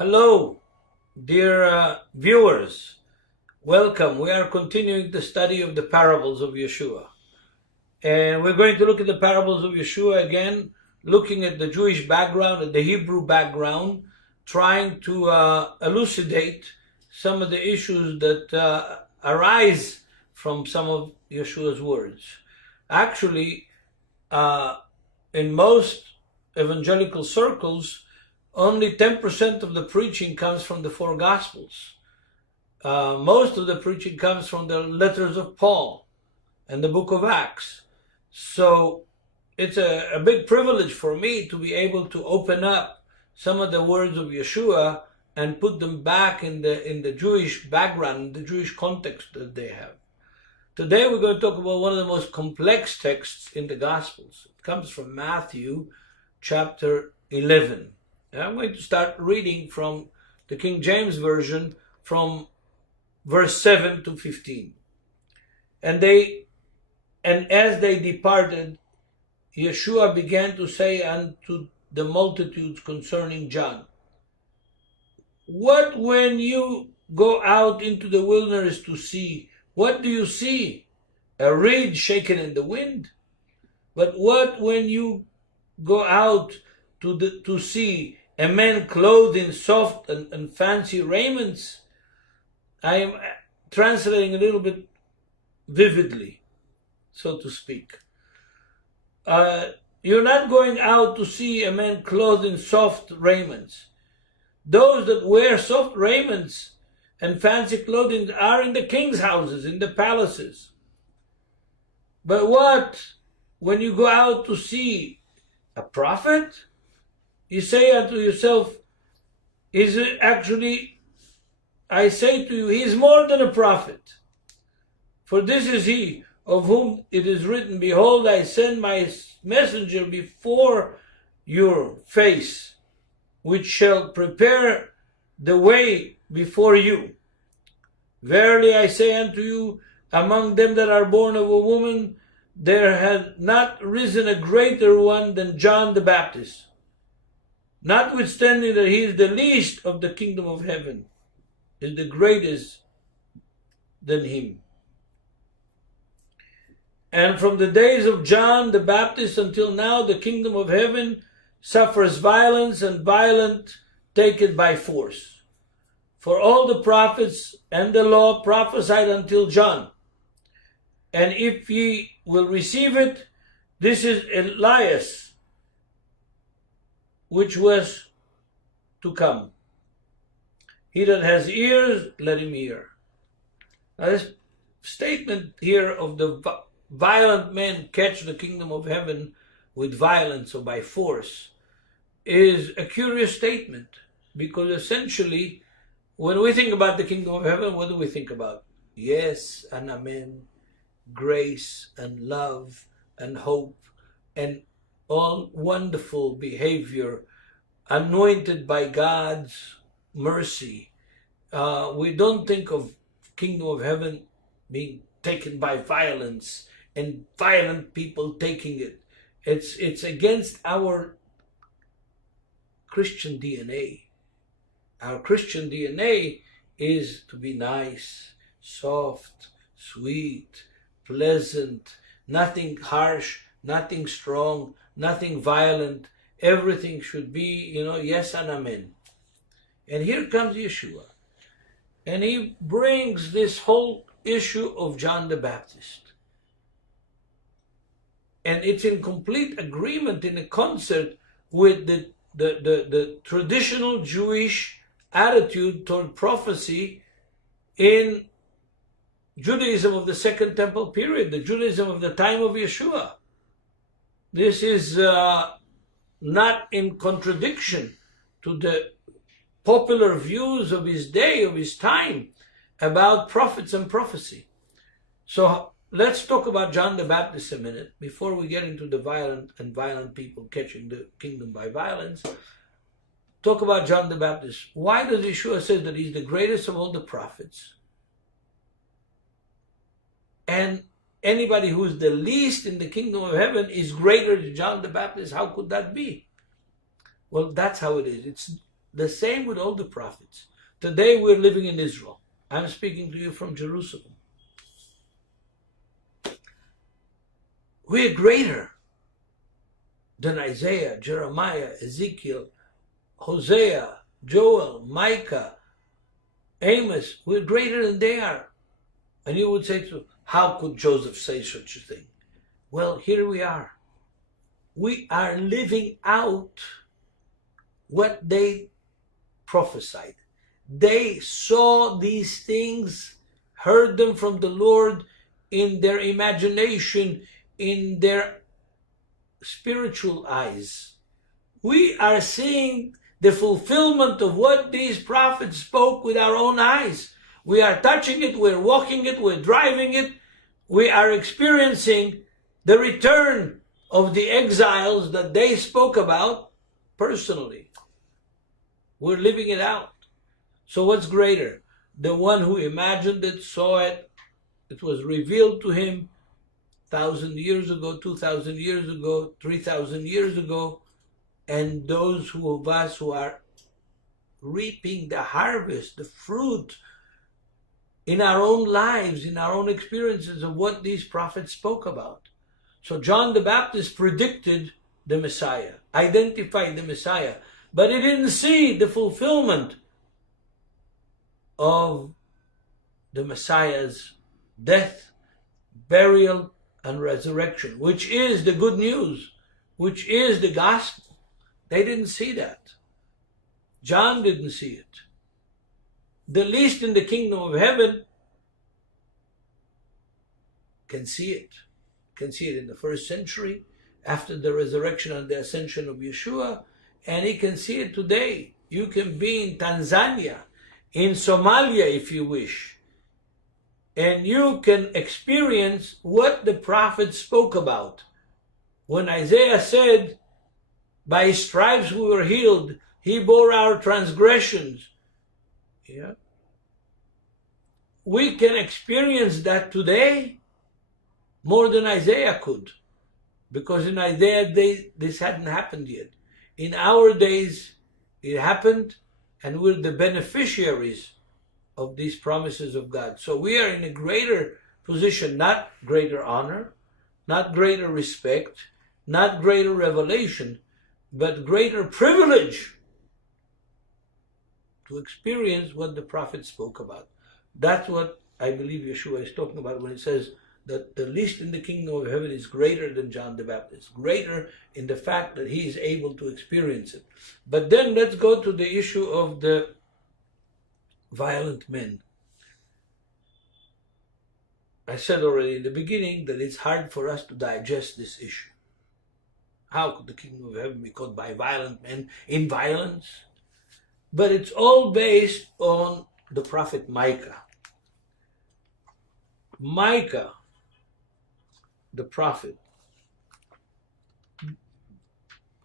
Hello, dear viewers. Welcome. We are continuing the study of the parables of Yeshua. And we're going to look at the parables of Yeshua again, looking at the Jewish background, at the Hebrew background, trying to elucidate some of the issues that arise from some of Yeshua's words. Actually, in most evangelical circles, only 10% of the preaching comes from the four Gospels. Most of the preaching comes from the letters of Paul and the book of Acts. So it's a big privilege for me to be able to open up some of the words of Yeshua and put them back in the Jewish background, the Jewish context that they have. Today we're going to talk about one of the most complex texts in the Gospels. It comes from Matthew chapter 11. And I'm going to start reading from the King James Version from verse 7 to 15. And as they departed, Yeshua began to say unto the multitudes concerning John, "What when you go out into the wilderness to see, what do you see? A reed shaken in the wind? But what when you go out to see a man clothed in soft and fancy raiments?" I am translating a little bit vividly, so to speak. You're not going out to see a man clothed in soft raiments. Those that wear soft raiments and fancy clothing are in the king's houses, in the palaces. But what when you go out to see a prophet? You say unto yourself, is it actually, I say to you, he is more than a prophet. For this is he of whom it is written, behold, I send my messenger before your face, which shall prepare the way before you. Verily I say unto you, among them that are born of a woman, there had not risen a greater one than John the Baptist. Notwithstanding that he is the least of the kingdom of heaven, is the greatest than him. And from the days of John the Baptist until now, the kingdom of heaven suffers violence, and violent take it by force. For all the prophets and the law prophesied until John. And if ye will receive it, this is Elias, which was to come. He that has ears, let him hear. Now this statement here of the violent men catch the kingdom of heaven with violence or by force is a curious statement, because essentially when we think about the kingdom of heaven, what do we think about? Yes and amen, grace and love and hope and all wonderful behavior, anointed by God's mercy. We don't think of kingdom of heaven being taken by violence and violent people taking it. It's against our Christian DNA. Our Christian DNA is to be nice, soft, sweet, pleasant, nothing harsh, nothing strong, nothing violent. Everything should be, yes and amen. And here comes Yeshua. And he brings this whole issue of John the Baptist. And it's in complete agreement, in a concert with the traditional Jewish attitude toward prophecy in Judaism of the Second Temple period, the Judaism of the time of Yeshua. This is not in contradiction to the popular views of his day, of his time, about prophets and prophecy. So let's talk about John the Baptist a minute before we get into the violent people catching the kingdom by violence. Talk about John the Baptist. Why does Yeshua say that he's the greatest of all the prophets? And anybody who's the least in the kingdom of heaven is greater than John the Baptist. How could that be? Well, that's how it is. It's The same with all the prophets. Today we're living in Israel. I'm speaking to you from Jerusalem. We're greater than Isaiah, Jeremiah, Ezekiel, Hosea, Joel, Micah, Amos. We're greater than they are. And you would say to, how could Joseph say such a thing? Well, here we are. We are living out what they prophesied. They saw these things, heard them from the Lord in their imagination, in their spiritual eyes. We are seeing the fulfillment of what these prophets spoke with our own eyes. We are touching it, we're walking it, we're driving it. We are experiencing the return of the exiles that they spoke about personally. We're living it out. So what's greater? The one who imagined it, saw it, it was revealed to him 1,000 years ago, 2,000 years ago, 3,000 years ago, and those of us who are reaping the harvest, the fruit in our own lives, in our own experiences of what these prophets spoke about. So John the Baptist predicted the Messiah, identified the Messiah, but he didn't see the fulfillment of the Messiah's death, burial, and resurrection, which is the good news, which is the gospel. They didn't see that. John didn't see it. The least in the kingdom of heaven can see it. Can see it in the first century, after the resurrection and the ascension of Yeshua, and he can see it today. You can be in Tanzania, in Somalia if you wish, and you can experience what the prophet spoke about. When Isaiah said, by his stripes we were healed, he bore our transgressions. Yeah. We can experience that today more than Isaiah could, because in Isaiah this hadn't happened yet. In our days it happened, and we're the beneficiaries of these promises of God. So we are in a greater position, not greater honor, not greater respect, not greater revelation, but greater privilege to experience what the prophet spoke about. That's what I believe Yeshua is talking about when he says that the least in the kingdom of heaven is greater than John the Baptist, greater in the fact that he is able to experience it. But then let's go to the issue of the violent men. I said already in the beginning that it's hard for us to digest this issue. How could the kingdom of heaven be called by violent men in violence? But it's all based on the prophet Micah. Micah, the prophet,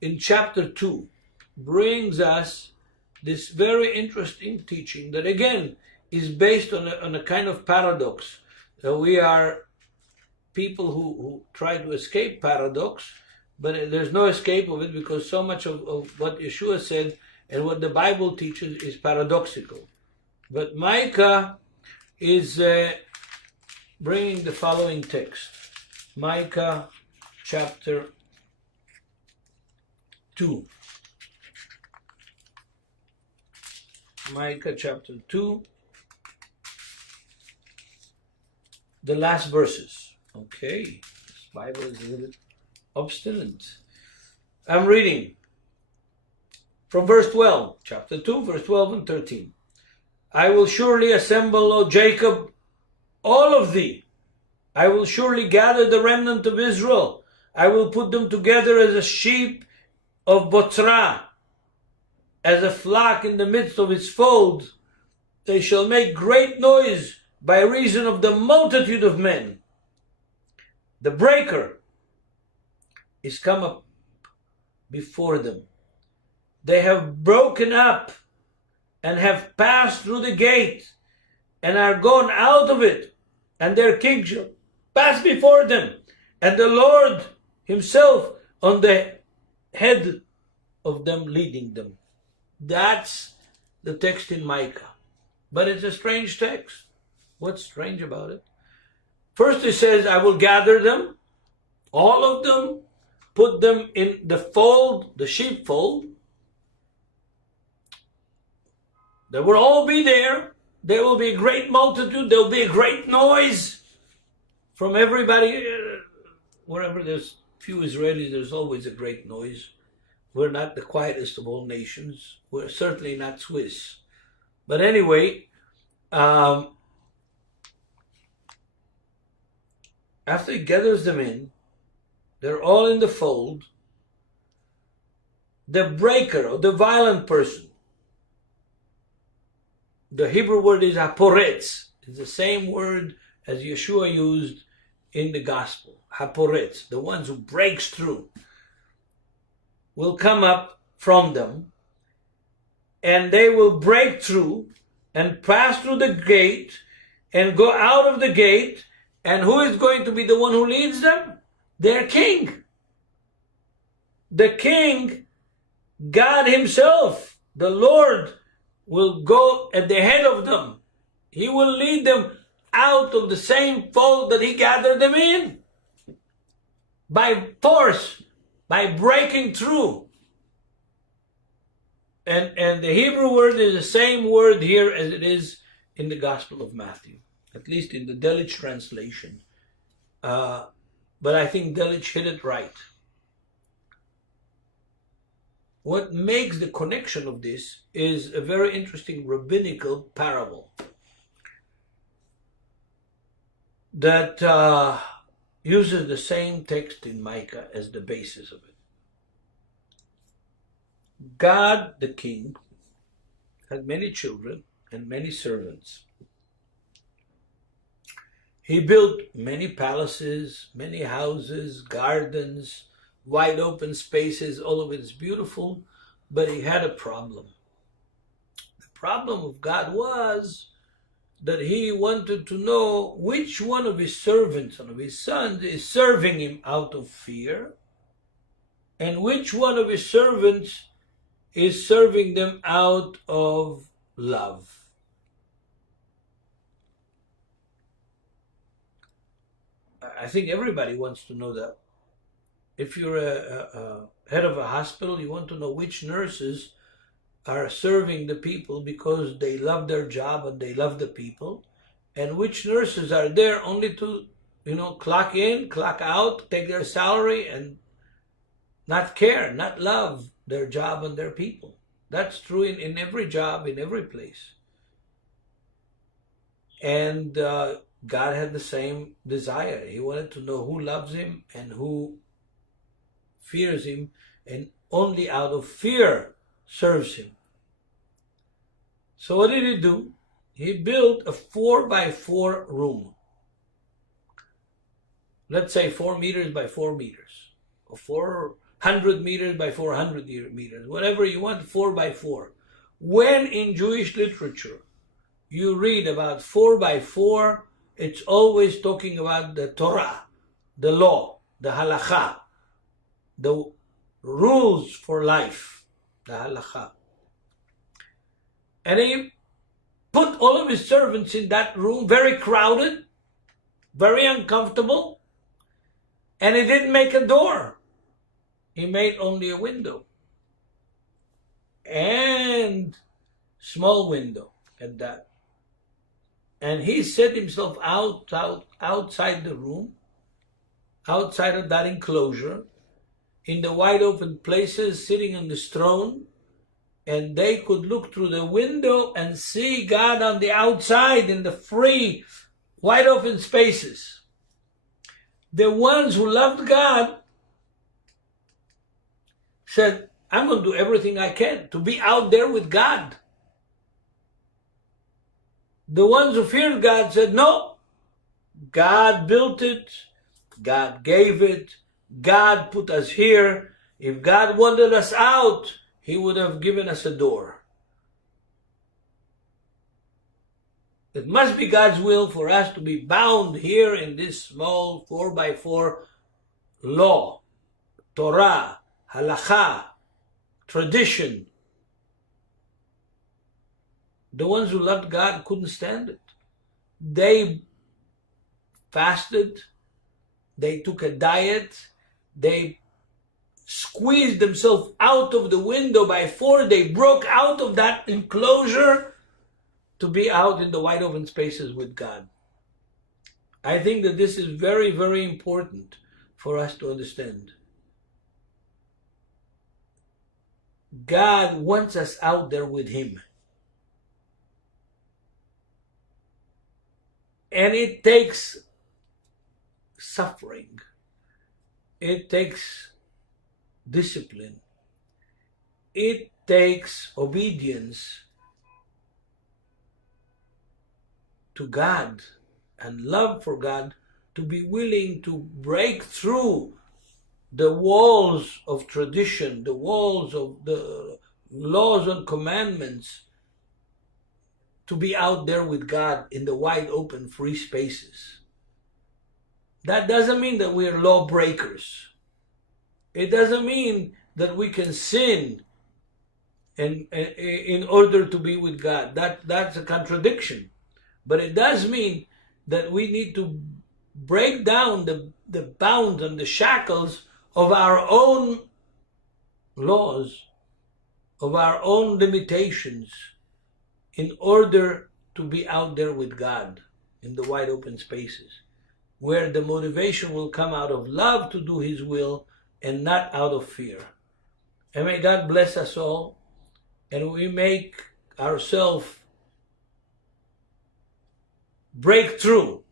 in chapter 2, brings us this very interesting teaching that again is based on a kind of paradox. We are people who try to escape paradox, but there's no escape of it, because so much of what Yeshua said and what the Bible teaches is paradoxical. But Micah is bringing the following text. Micah chapter 2. Micah chapter 2, the last verses. Okay, this Bible is a little obstinate. I'm reading from verse 12, chapter 2, verse 12 and 13. I will surely assemble, O Jacob, all of thee. I will surely gather the remnant of Israel. I will put them together as a sheep of Botzrah, as a flock in the midst of its fold. They shall make great noise by reason of the multitude of men. The breaker is come up before them. They have broken up and have passed through the gate and are gone out of it, and their king shall pass before them, and the Lord himself on the head of them leading them. That's the text in Micah. But it's a strange text. What's strange about it? First it says, I will gather them, all of them, put them in the fold, the sheepfold. They will all be there. There will be a great multitude. There will be a great noise from everybody. Wherever there's few Israelis, there's always a great noise. We're not the quietest of all nations. We're certainly not Swiss. But anyway, after he gathers them in, they're all in the fold. The breaker or the violent person, the Hebrew word is haporetz. It's the same word as Yeshua used in the gospel. Haporetz, the ones who breaks through, will come up from them, and they will break through and pass through the gate and go out of the gate. And who is going to be the one who leads them? Their king. The king, God himself, the Lord, will go at the head of them. He will lead them out of the same fold that he gathered them in. By force, by breaking through. And the Hebrew word is the same word here as it is in the Gospel of Matthew, at least in the Delitzsch translation. But I think Delitzsch hit it right. What makes the connection of this is a very interesting rabbinical parable that uses the same text in Micah as the basis of it. God, the king, had many children and many servants. He built many palaces, many houses, gardens, wide open spaces, all of it is beautiful, but he had a problem. The problem of God was that he wanted to know which one of his servants and of his sons is serving him out of fear, and which one of his servants is serving them out of love. I think everybody wants to know that. If you're a head of a hospital, you want to know which nurses are serving the people because they love their job and they love the people, and which nurses are there only to, clock in, clock out, take their salary and not care, not love their job and their people. That's true in every job, in every place. And God had the same desire. He wanted to know who loves him and who fears him, and only out of fear serves him. So what did he do? He built a 4x4 room. Let's say 4 meters by 4 meters, or 400 meters by 400 meters, whatever you want, 4x4. When in Jewish literature you read about 4x4, it's always talking about the Torah, the law, the halakha, the rules for life, the halakha. And he put all of his servants in that room, very crowded, very uncomfortable, and he didn't make a door. He made only a window. And small window at that. And he set himself outside the room, outside of that enclosure, in the wide open places, sitting on this throne, and they could look through the window and see God on the outside in the free, wide open spaces. The ones who loved God said, I'm going to do everything I can to be out there with God. The ones who feared God said, no, God built it, God gave it, God put us here. If God wanted us out, he would have given us a door. It must be God's will for us to be bound here in this small 4x4 law, Torah, halakha, tradition, The ones who loved God couldn't stand it. They fasted, they took a diet, they squeezed themselves out of the window by force. They broke out of that enclosure to be out in the wide open spaces with God. I think that this is very, very important for us to understand. God wants us out there with Him. And it takes suffering. It takes discipline. It takes obedience to God and love for God to be willing to break through the walls of tradition, the walls of the laws and commandments, to be out there with God in the wide open free spaces. That doesn't mean that we are lawbreakers. It doesn't mean that we can sin in order to be with God. That's a contradiction. But it does mean that we need to break down the bounds and the shackles of our own laws, of our own limitations, in order to be out there with God in the wide open spaces, where the motivation will come out of love to do His will and not out of fear. And may God bless us all, and we make ourselves break through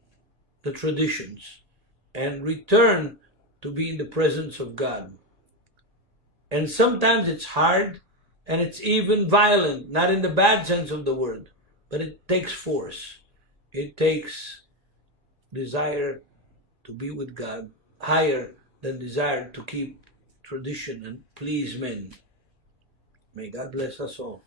the traditions and return to be in the presence of God. And sometimes it's hard and it's even violent, not in the bad sense of the word, but it takes force. It takes desire to be with God higher than desire to keep tradition and please men. May God bless us all.